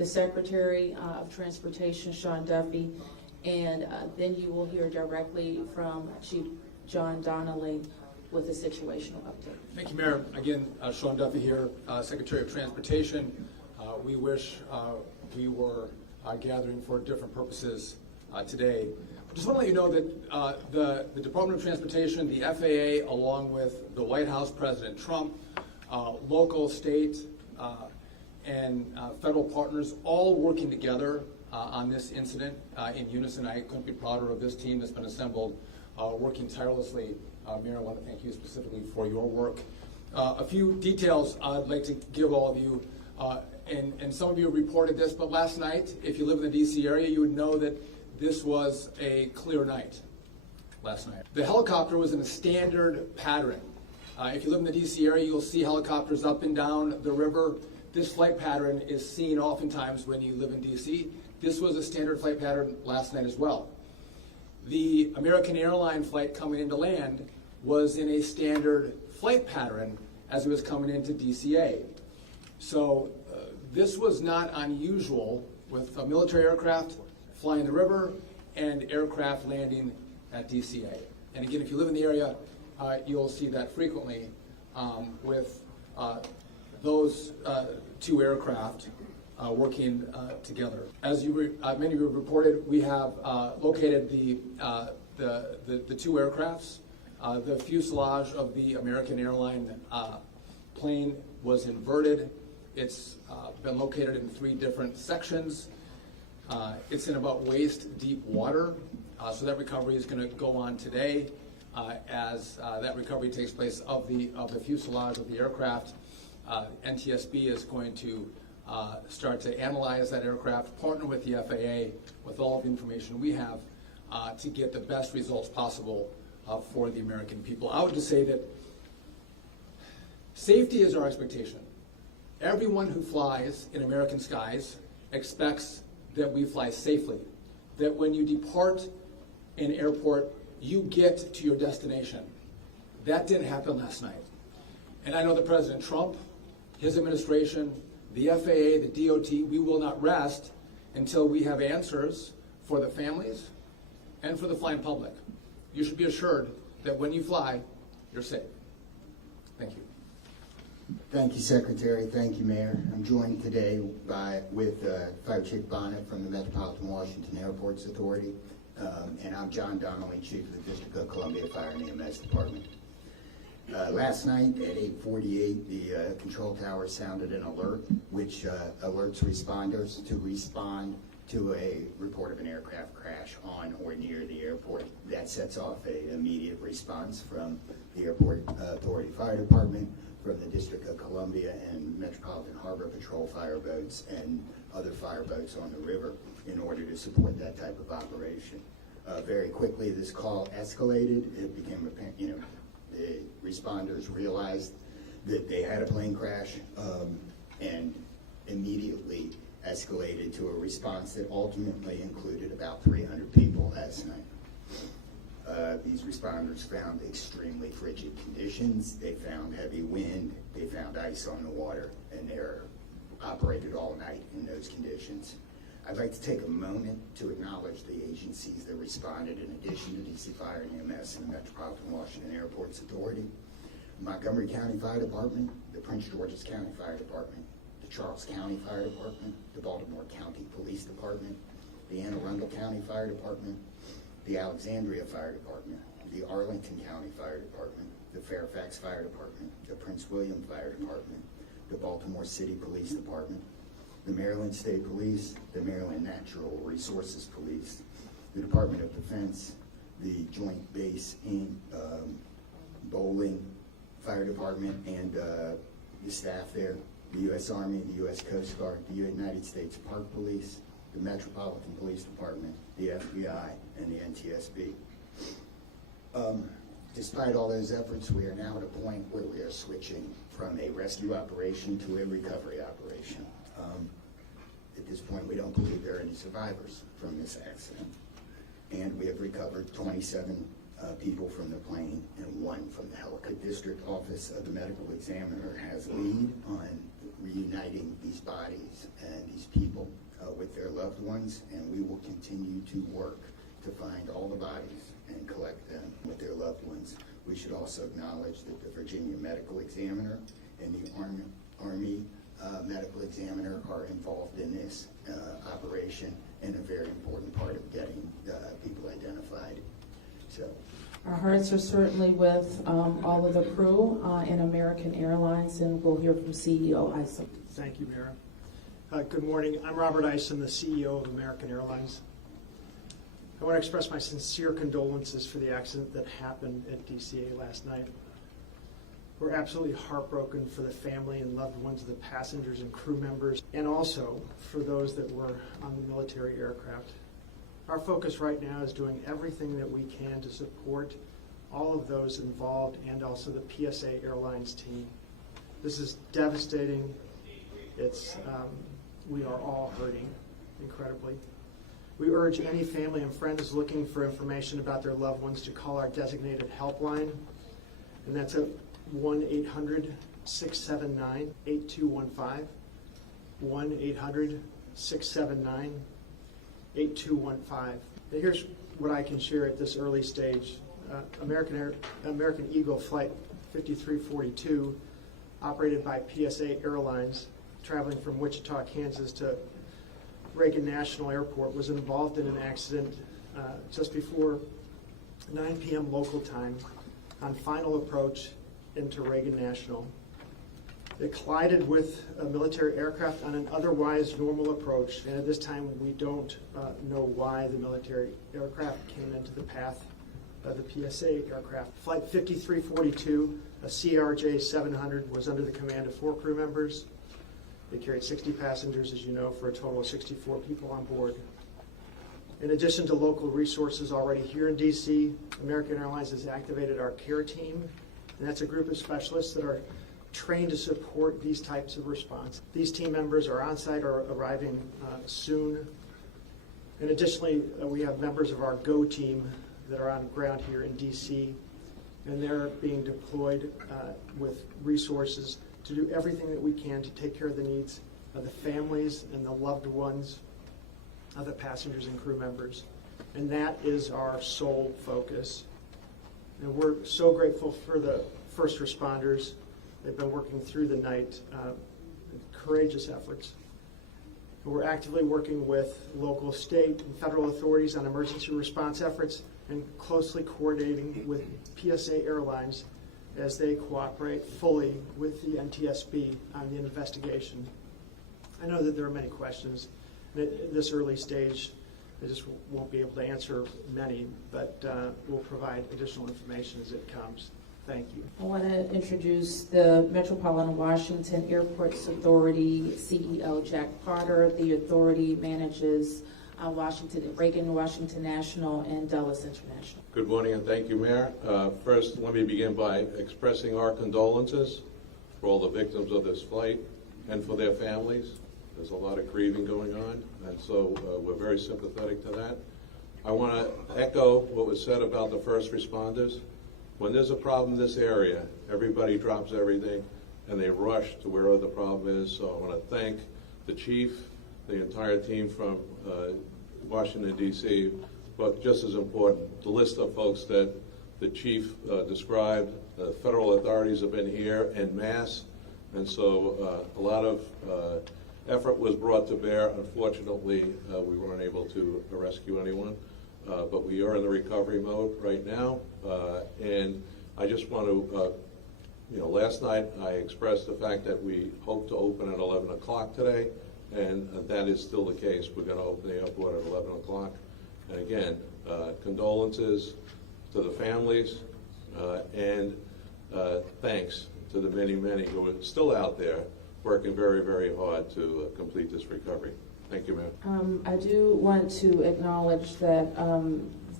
the Secretary of Transportation, Sean Duffy, and then you will hear directly from Chief John Donnelly with a situational update. Thank you, Mayor. Again, Sean Duffy here, Secretary of Transportation. We wish we were gathering for different purposes today. I just want to let you know that the Department of Transportation, the FAA, along with the White House, President Trump, local, state, and federal partners, all working together on this incident in unison. I couldn't be prouder of this team that's been assembled, working tirelessly. Mayor, I want to thank you specifically for your work. A few details I'd like to give all of you, and some of you reported this, but last night, if you live in the DC area, you would know that this was a clear night last night. The helicopter was in a standard pattern. If you live in the DC area, you'll see helicopters up and down the river. This flight pattern is seen oftentimes when you live in DC. This was a standard flight pattern last night as well. The American Airlines flight coming into land was in a standard flight pattern as it was coming into DCA. So this was not unusual with a military aircraft flying the river and aircraft landing at DCA. And again, if you live in the area, you'll see that frequently with those two aircraft working together. As many of you have reported, we have located the two aircrafts. The fuselage of the American Airlines plane was inverted. It's been located in 3 different sections. It's in about waist-deep water, so that recovery is going to go on today. As that recovery takes place of the fuselage of the aircraft, NTSB is going to start to analyze that aircraft, partner with the FAA with all of the information we have to get the best results possible for the American people. I would just say that safety is our expectation. Everyone who flies in American skies expects that we fly safely, that when you depart an airport, you get to your destination. That didn't happen last night. And I know that President Trump, his administration, the FAA, the DOT, we will not rest until we have answers for the families and for the flying public. You should be assured that when you fly, you're safe. Thank you. Thank you, Secretary. Thank you, Mayor. I'm joined today with Fire Chief Bonnet from the Metropolitan Washington Airports Authority, and I'm John Donnelly, Chief of the District of Columbia Fire and EMS Department. Last night at 8:48, the control tower sounded an alert, which alerts responders to respond to a report of an aircraft crash on or near the airport. That sets off an immediate response from the Airport Authority Fire Department, from the District of Columbia and Metropolitan Harbor Patrol fireboats and other fireboats on the river in order to support that type of operation. Very quickly, this call escalated. It became apparent, the responders realized that they had a plane crash and immediately escalated to a response that ultimately included about 300 people last night. These responders found extremely frigid conditions. They found heavy wind. They found ice on the water, and they're operated all night in those conditions. I'd like to take a moment to acknowledge the agencies that responded in addition to DC Fire and EMS and the Metropolitan Washington Airports Authority. Montgomery County Fire Department, the Prince George's County Fire Department, the Charles County Fire Department, the Baltimore County Police Department, the Anne Arundel County Fire Department, the Alexandria Fire Department, the Arlington County Fire Department, the Fairfax Fire Department, the Prince William Fire Department, the Baltimore City Police Department, the Maryland State Police, the Maryland Natural Resources Police, the Department of Defense, the Joint Base in Bowling Fire Department and the staff there, the U.S. Army, the U.S. Coast Guard, the United States Park Police, the Metropolitan Police Department, the FBI, and the NTSB. Despite all those efforts, we are now at a point where we are switching from a rescue operation to a recovery operation. At this point, we don't believe there are any survivors from this accident. And we have recovered 27 people from the plane and 1 from the helicopter. The District Office of the Medical Examiner has lead on reuniting these bodies and these people with their loved ones, and we will continue to work to find all the bodies and collect them with their loved ones. We should also acknowledge that the Virginia Medical Examiner and the Army Medical Examiner are involved in this operation and a very important part of getting people identified. So, Our hearts are certainly with all of the crew in American Airlines, and we'll hear from CEO Isom. Thank you, Mayor. Good morning. I'm Robert Isom, the CEO of American Airlines. I want to express my sincere condolences for the accident that happened at DCA last night. We're absolutely heartbroken for the family and loved ones of the passengers and crew members, and also for those that were on the military aircraft. Our focus right now is doing everything that we can to support all of those involved and also the PSA Airlines team. This is devastating. We are all hurting incredibly. We urge any family and friends looking for information about their loved ones to call our designated helpline, and that's at 1-800-679-8215, 1-800-679-8215. Here's what I can share at this early stage. American Eagle Flight 5342, operated by PSA Airlines, traveling from Wichita, Kansas to Reagan National Airport, was involved in an accident just before 9 p.m. local time on final approach into Reagan National. It collided with a military aircraft on an otherwise normal approach, and at this time we don't know why the military aircraft came into the path of the PSA aircraft. Flight 5342, a CRJ 700, was under the command of 4 crew members. They carried 60 passengers, as you know, for a total of 64 people on board. In addition to local resources already here in DC, American Airlines has activated our care team, and that's a group of specialists that are trained to support these types of response. These team members are on site or arriving soon. And additionally, we have members of our GO team that are on ground here in DC, and they're being deployed with resources to do everything that we can to take care of the needs of the families and the loved ones of the passengers and crew members. And that is our sole focus. And we're so grateful for the first responders. They've been working through the night, courageous efforts. And we're actively working with local, state, and federal authorities on emergency response efforts and closely coordinating with PSA Airlines as they cooperate fully with the NTSB on the investigation. I know that there are many questions. At this early stage, I just won't be able to answer many, but we'll provide additional information as it comes. Thank you. I want to introduce the Metropolitan Washington Airports Authority CEO, Jack Potter. The authority manages Reagan Washington National and Dulles International. Good morning and thank you, Mayor. First, let me begin by expressing our condolences for all the victims of this flight and for their families. There's a lot of grieving going on, and so we're very sympathetic to that. I want to echo what was said about the first responders. When there's a problem in this area, everybody drops everything and they rush to wherever the problem is. So I want to thank the chief, the entire team from Washington, D.C., but just as important, the list of folks that the chief described. The federal authorities have been here en masse, and so a lot of effort was brought to bear. Unfortunately, we weren't able to rescue anyone, but we are in the recovery mode right now, and I just want to, last night I expressed the fact that we hope to open at 11 o'clock today, and that is still the case. We're going to open the airport at 11 o'clock. And again, condolences to the families, and thanks to the many, many who are still out there working very, very hard to complete this recovery. Thank you, Mayor. I do want to acknowledge that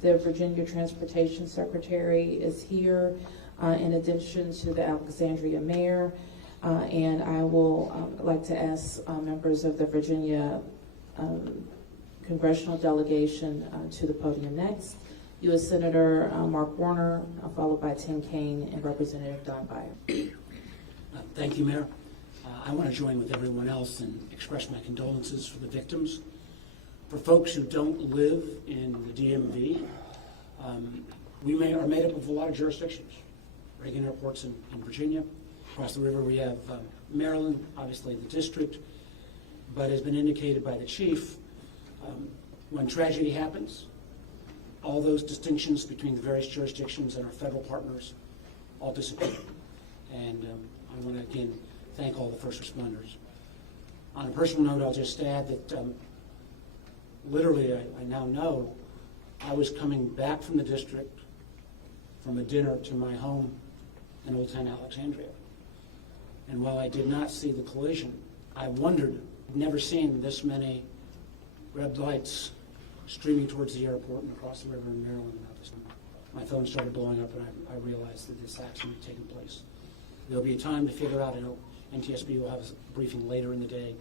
the Virginia Transportation Secretary is here, in addition to the Alexandria Mayor, and I will like to ask members of the Virginia congressional delegation to the podium next. U.S. Senator Mark Warner, followed by Tim Kaine and Representative Don Beyer. Thank you, Mayor. I want to join with everyone else and express my condolences for the victims. For folks who don't live in the DMV, we are made up of a lot of jurisdictions. Reagan Airport's in Virginia. Across the river we have Maryland, obviously the district. But as been indicated by the chief, when tragedy happens, all those distinctions between the various jurisdictions and our federal partners all disappear. And I want to again thank all the first responders. On a personal note, I'll just add that literally I now know I was coming back from the district from a dinner to my home in Old Town Alexandria. And while I did not see the collision, I wondered, I've never seen this many red lights streaming towards the airport and across the river in Maryland. My phone started blowing up and I realized that this accident had taken place. There'll be a time to figure out, I know NTSB will have a briefing later in the day,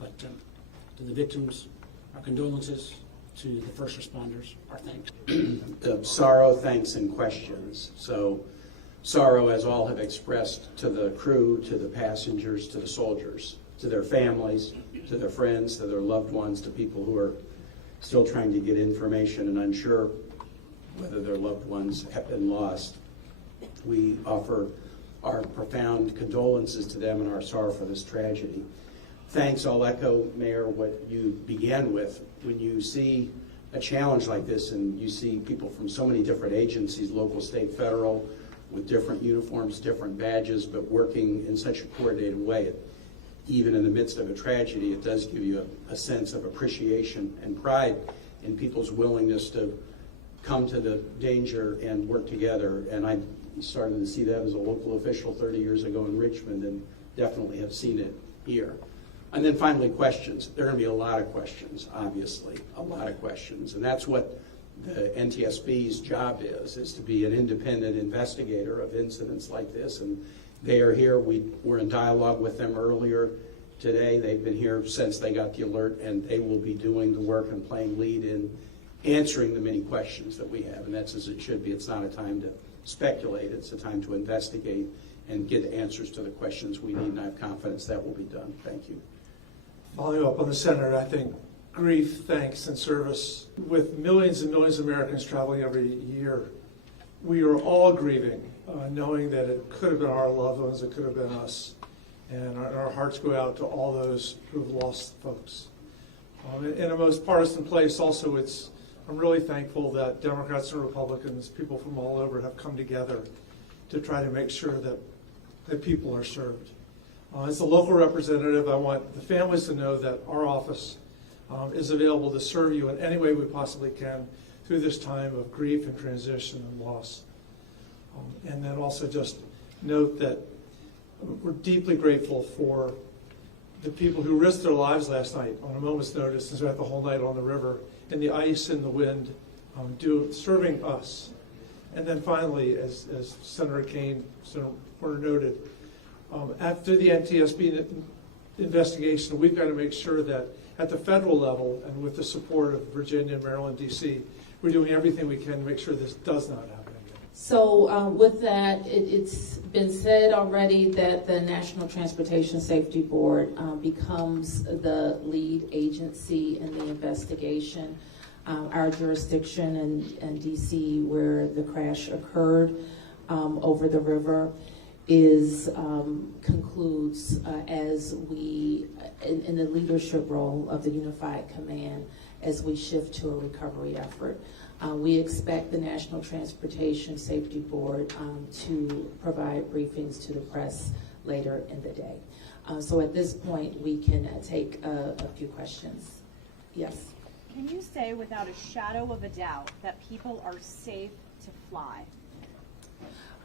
but to the victims, our condolences. To the first responders, our thanks. Sorrow, thanks, and questions. So sorrow, as all have expressed, to the crew, to the passengers, to the soldiers, to their families, to their friends, to their loved ones, to people who are still trying to get information and unsure whether their loved ones have been lost. We offer our profound condolences to them and our sorrow for this tragedy. Thanks, I'll echo, Mayor, what you began with. When you see a challenge like this and you see people from so many different agencies, local, state, federal, with different uniforms, different badges, but working in such a coordinated way, even in the midst of a tragedy, it does give you a sense of appreciation and pride in people's willingness to come to the danger and work together. And I started to see that as a local official 30 years ago in Richmond, and definitely have seen it here. And then finally, questions. There are going to be a lot of questions, obviously, a lot of questions. And that's what the NTSB's job is to be an independent investigator of incidents like this. And they are here. We were in dialogue with them earlier today. They've been here since they got the alert, and they will be doing the work and playing lead in answering the many questions that we have. And that's as it should be. It's not a time to speculate. It's a time to investigate and get answers to the questions we need. And I have confidence that will be done. Thank you. Following up on the Senator, I think grief, thanks, and service. With millions and millions of Americans traveling every year, we are all grieving, knowing that it could have been our loved ones, it could have been us. And our hearts go out to all those who've lost folks. In a most partisan place also, I'm really thankful that Democrats and Republicans, people from all over, have come together to try to make sure that people are served. As a local representative, I want the families to know that our office is available to serve you in any way we possibly can through this time of grief and transition and loss. And then also just note that we're deeply grateful for the people who risked their lives last night on a moment's notice and spent the whole night on the river in the ice and the wind, serving us. And then finally, as Senator Kane, Senator Porter noted, after the NTSB investigation, we've got to make sure that at the federal level and with the support of Virginia, Maryland, D.C., we're doing everything we can to make sure this does not happen again. So with that, it's been said already that the National Transportation Safety Board becomes the lead agency in the investigation. Our jurisdiction in D.C., where the crash occurred over the river, concludes as we, in the leadership role of the Unified Command, as we shift to a recovery effort. We expect the National Transportation Safety Board to provide briefings to the press later in the day. So at this point, we can take a few questions. Yes? Can you say without a shadow of a doubt that people are safe to fly?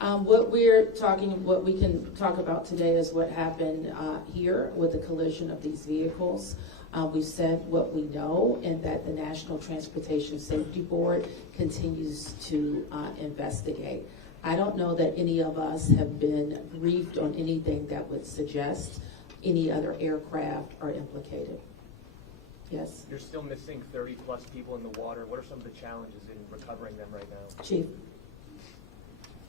What we can talk about today is what happened here with the collision of these vehicles. We've said what we know, and that the National Transportation Safety Board continues to investigate. I don't know that any of us have been briefed on anything that would suggest any other aircraft are implicated. Yes? You're still missing 30 plus people in the water. What are some of the challenges in recovering them right now? Chief.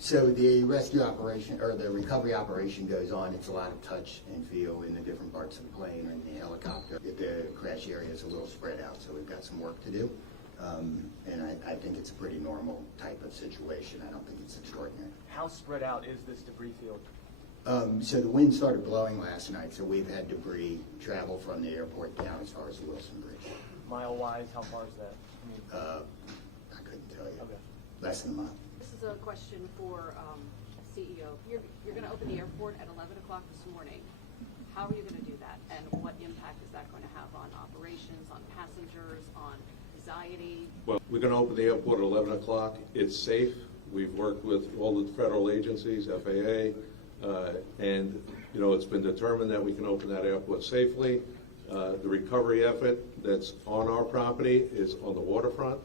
So the rescue operation, or the recovery operation goes on. It's a lot of touch and feel in the different parts of the plane or in the helicopter. The crash area is a little spread out, so we've got some work to do. And I think it's a pretty normal type of situation. I don't think it's extraordinary. How spread out is this debris field? So the wind started blowing last night, so we've had debris travel from the airport down as far as the Wilson Bridge. Mile-wise, how far is that? I couldn't tell you. Okay. Less than a mile. This is a question for CEO. You're going to open the airport at 11 o'clock this morning. How are you going to do that? And what impact is that going to have on operations, on passengers, on anxiety? Well, we're going to open the airport at 11 o'clock. It's safe. We've worked with all the federal agencies, FAA, and, you know, it's been determined that we can open that airport safely. The recovery effort that's on our property is on the waterfront.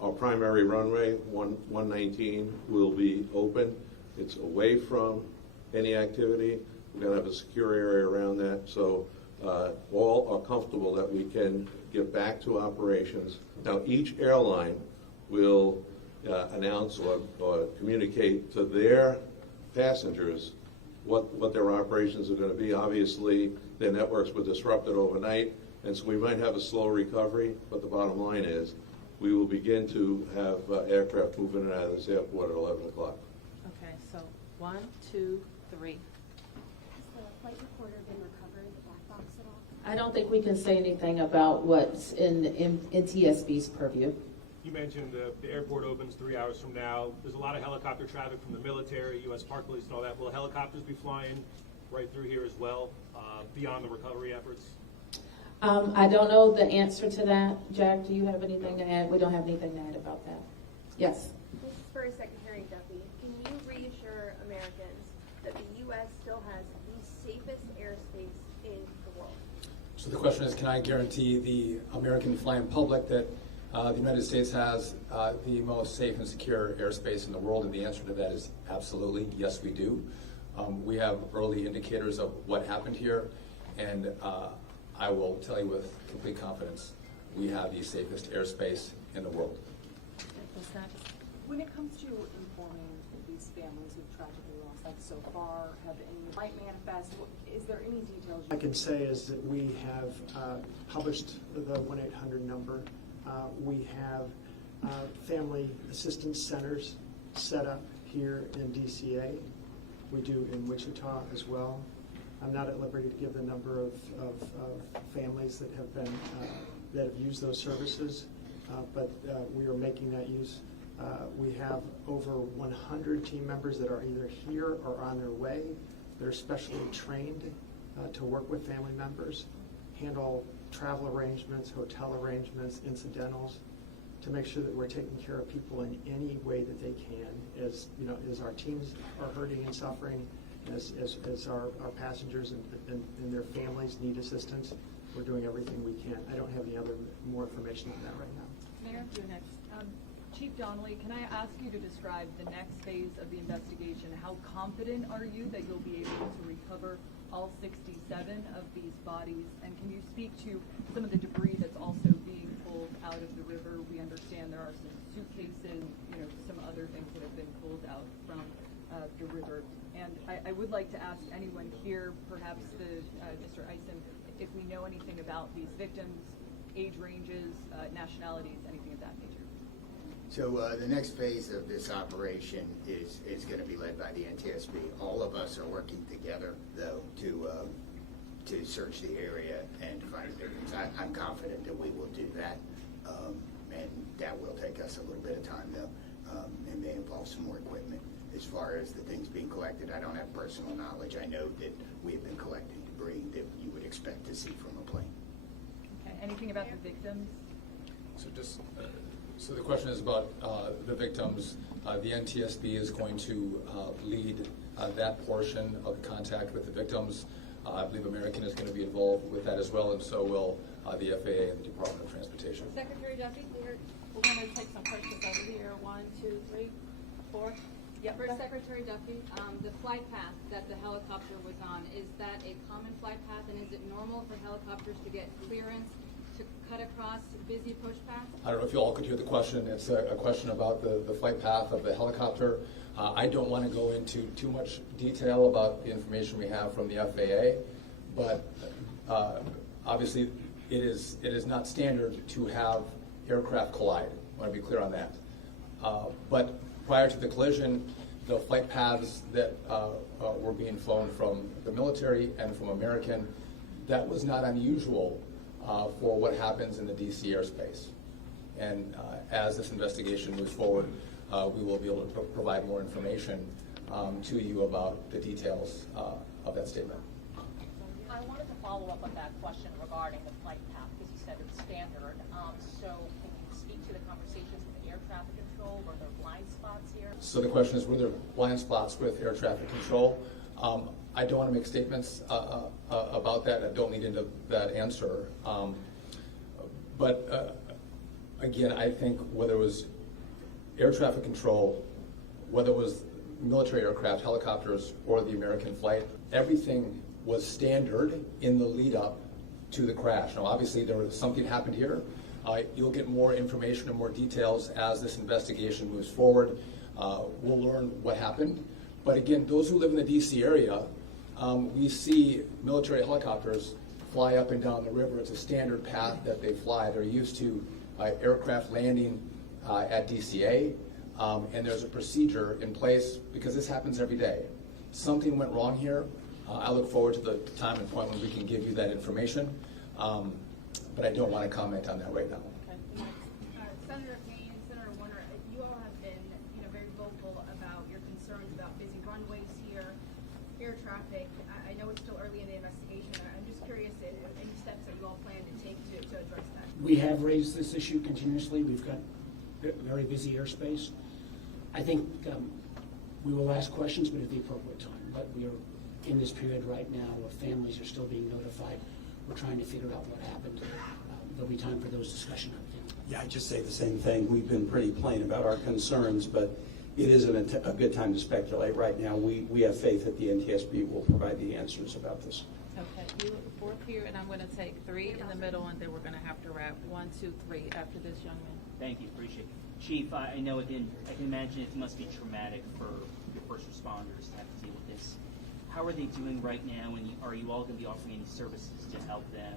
Our primary runway, 119, will be open. It's away from any activity. We're going to have a secure area around that, so all are comfortable that we can get back to operations. Now, each airline will announce or communicate to their passengers what their operations are going to be. Obviously, their networks were disrupted overnight, and so we might have a slow recovery, but the bottom line is we will begin to have aircraft moving in and out of this airport at 11 o'clock. Okay, so 1, 2, 3. Has the flight recorder been recovered, the black box at all? I don't think we can say anything about what's in TSB's purview. You mentioned the airport opens 3 hours from now. There's a lot of helicopter traffic from the military, U.S. Park Police and all that. Will helicopters be flying right through here as well, beyond the recovery efforts? I don't know the answer to that. Jack, do you have anything to add? We don't have anything to add about that. Yes. This is for Secretary Duffy. Can you reassure Americans that the U.S. still has the safest airspace in the world? So the question is, can I guarantee the American flying public that the United States has the most safe and secure airspace in the world? And the answer to that is absolutely, yes, we do. We have early indicators of what happened here, and I will tell you with complete confidence, we have the safest airspace in the world. When it comes to informing these families who've tragically lost life so far, have any flight manifest, is there any details? I can say is that we have published the 1-800 number. We have family assistance centers set up here in DCA. We do in Wichita as well. I'm not at liberty to give the number of families that have used those services, but we are making that use. We have over 100 team members that are either here or on their way. They're specially trained to work with family members, handle travel arrangements, hotel arrangements, incidentals, to make sure that we're taking care of people in any way that they can. As you know, as our teams are hurting and suffering, as our passengers and their families need assistance, we're doing everything we can. I don't have any more information on that right now. Mayor, you're next. Chief Donnelly, can I ask you to describe the next phase of the investigation? How confident are you that you'll be able to recover all 67 of these bodies? And can you speak to some of the debris that's also being pulled out of the river? We understand there are some suitcases, some other things that have been pulled out from the river. And I would like to ask anyone here, perhaps Mr. Eisen, if we know anything about these victims, age ranges, nationalities, anything of that nature. So the next phase of this operation is going to be led by the NTSB. All of us are working together, though, to search the area and to find the victims. I'm confident that we will do that, and that will take us a little bit of time, though, and may involve some more equipment. As far as the things being collected, I don't have personal knowledge. I know that we have been collecting debris that you would expect to see from a plane. Okay. Anything about the victims? So the question is about the victims. The NTSB is going to lead that portion of contact with the victims. I believe American is going to be involved with that as well, and so will the FAA and the Department of Transportation. Secretary Duffy, we're going to take some questions over here. 1, 2, 3, 4. Yep. For Secretary Duffy, the flight path that the helicopter was on, is that a common flight path, and is it normal for helicopters to get clearance to cut across busy approach paths? I don't know if you all could hear the question. It's a question about the flight path of the helicopter. I don't want to go into too much detail about the information we have from the FAA, but obviously it is not standard to have aircraft collide. I want to be clear on that. But prior to the collision, the flight paths that were being flown from the military and from American, that was not unusual for what happens in the DC airspace. And as this investigation moves forward, we will be able to provide more information to you about the details of that statement. I wanted to follow up on that question regarding the flight path, because you said it's standard. So can you speak to the conversations with air traffic control? Were there blind spots here? So the question is, were there blind spots with air traffic control? I don't want to make statements about that. I don't need into that answer. But again, I think whether it was air traffic control, whether it was military aircraft, helicopters, or the American flight, everything was standard in the lead up to the crash. Now, obviously, something happened here. You'll get more information and more details as this investigation moves forward. We'll learn what happened. But again, those who live in the DC area, we see military helicopters fly up and down the river. It's a standard path that they fly. They're used to aircraft landing at DCA, and there's a procedure in place because this happens every day. Something went wrong here. I look forward to the time and point when we can give you that information, but I don't want to comment on that right now. Senator Payne and Senator Warner, you all have been, very vocal about your concerns about busy runways here, air traffic. I know it's still early in the investigation. I'm just curious if any steps that you all plan to take to address that. We have raised this issue continuously. We've got very busy airspace. I think we will ask questions, but at the appropriate time. But we are in this period right now where families are still being notified. We're trying to figure out what happened. There'll be time for those discussions. Yeah, I just say the same thing. We've been pretty plain about our concerns, but it isn't a good time to speculate right now. We have faith that the NTSB will provide the answers about this. Okay, you fourth here, and I'm going to take three in the middle, and then we're going to have to wrap 1, 2, 3 after this young man. Thank you, appreciate it. Chief, I know I can imagine it must be traumatic for your first responders to have to deal with this. How are they doing right now, and are you all going to be offering any services to help them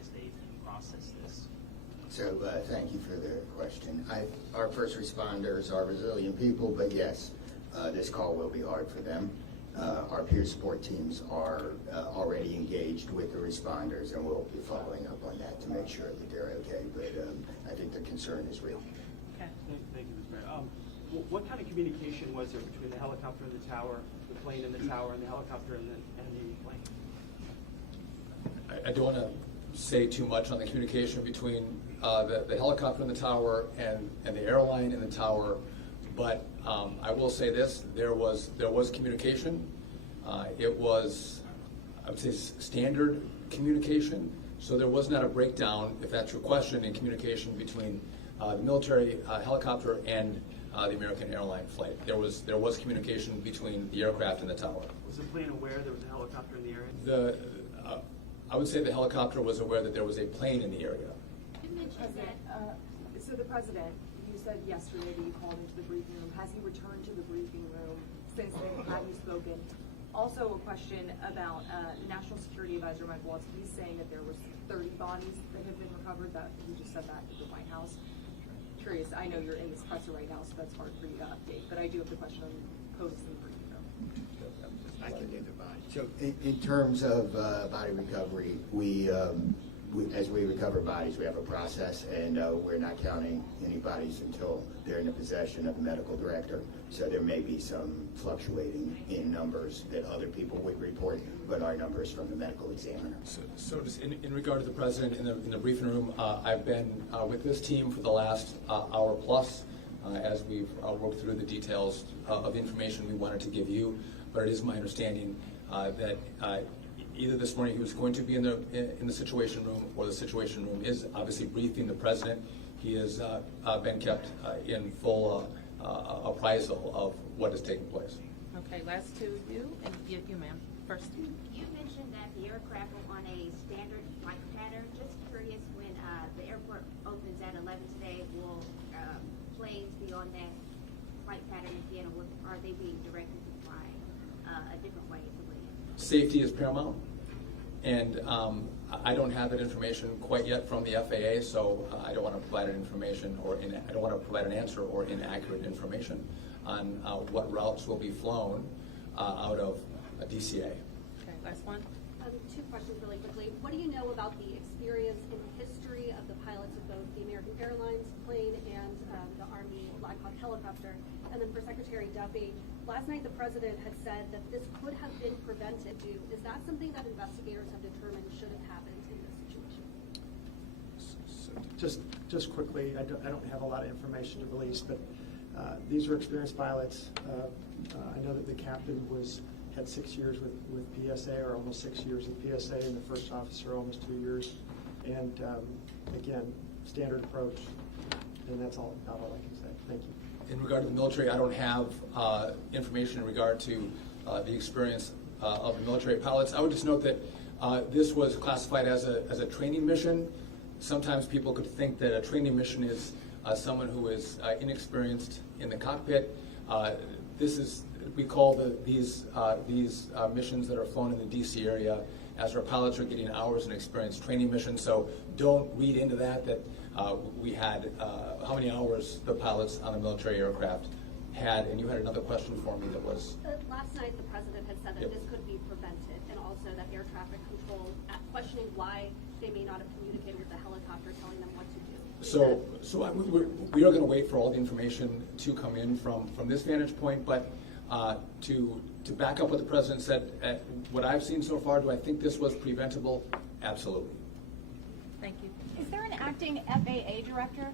as they process this? So thank you for the question. Our first responders are resilient people, but yes, this call will be hard for them. Our peer support teams are already engaged with the responders, and we'll be following up on that to make sure that they're okay. But I think the concern is real. Okay. Thank you, Mr. Mayor. What kind of communication was there between the helicopter and the tower, the plane and the tower, and the helicopter and the plane? I don't want to say too much on the communication between the helicopter and the tower and the airline and the tower, but I will say this: there was communication. It was, I would say, standard communication. So there was not a breakdown, if that's your question, in communication between the military helicopter and the American Airlines flight. There was communication between the aircraft and the tower. Was the plane aware there was a helicopter in the area? I would say the helicopter was aware that there was a plane in the area. So the president, you said yesterday that you called into the briefing room. Has he returned to the briefing room since then? Have you spoken? Also a question about National Security Advisor Mike Waltz. He's saying that there was 30 bodies that have been recovered. That he just said that at the White House. Curious, I know you're in this presser right now, so that's hard for you to update, but I do have the question on post in the briefing room. I can do the body. So in terms of body recovery, as we recover bodies, we have a process, and we're not counting any bodies until they're in the possession of the medical director. So there may be some fluctuating in numbers that other people would report, but our numbers from the medical examiner. So just in regard to the president in the briefing room, I've been with this team for the last hour plus as we've worked through the details of the information we wanted to give you. But it is my understanding that either this morning he was going to be in the Situation Room, or the Situation Room is obviously briefing the president. He has been kept in full appraisal of what is taking place. Okay, last two, you and you, ma'am. First. You mentioned that the aircraft were on a standard flight pattern. Just curious, when are they being directed to fly a different way, I believe? Safety is paramount, and I don't have that information quite yet from the FAA, so I don't want to provide an information I don't want to provide an answer or inaccurate information on what routes will be flown out of DCA. Okay, last one. Two questions really quickly. What do you know about the experience and history of the pilots of both the American Airlines plane and the Army Black Hawk helicopter? And then for Secretary Duffy, last night the President had said that this could have been prevented. Is that something that investigators have determined should have happened in this situation? Just quickly, I don't have a lot of information to release, but these are experienced pilots. I know that the captain had 6 years with PSA, or almost 6 years with PSA, and the first officer almost 2 years. And again, standard approach, and that's about all I can say. Thank you. In regard to the military, I don't have information in regard to the experience of the military pilots. I would just note that this was classified as a training mission. Sometimes people could think that a training mission is someone who is inexperienced in the cockpit. We call these missions that are flown in the DC area as our pilots are getting hours in experience training missions. So don't read into that we had how many hours the pilots on the military aircraft had. And you had another question for me that was? Last night the President had said that this could be prevented, and also that air traffic control, questioning why they may not have communicated with the helicopter telling them what to do. We are going to wait for all the information to come in from this vantage point, but to back up what the President said, what I've seen so far, do I think this was preventable? Absolutely. Thank you. Is there an acting FAA director?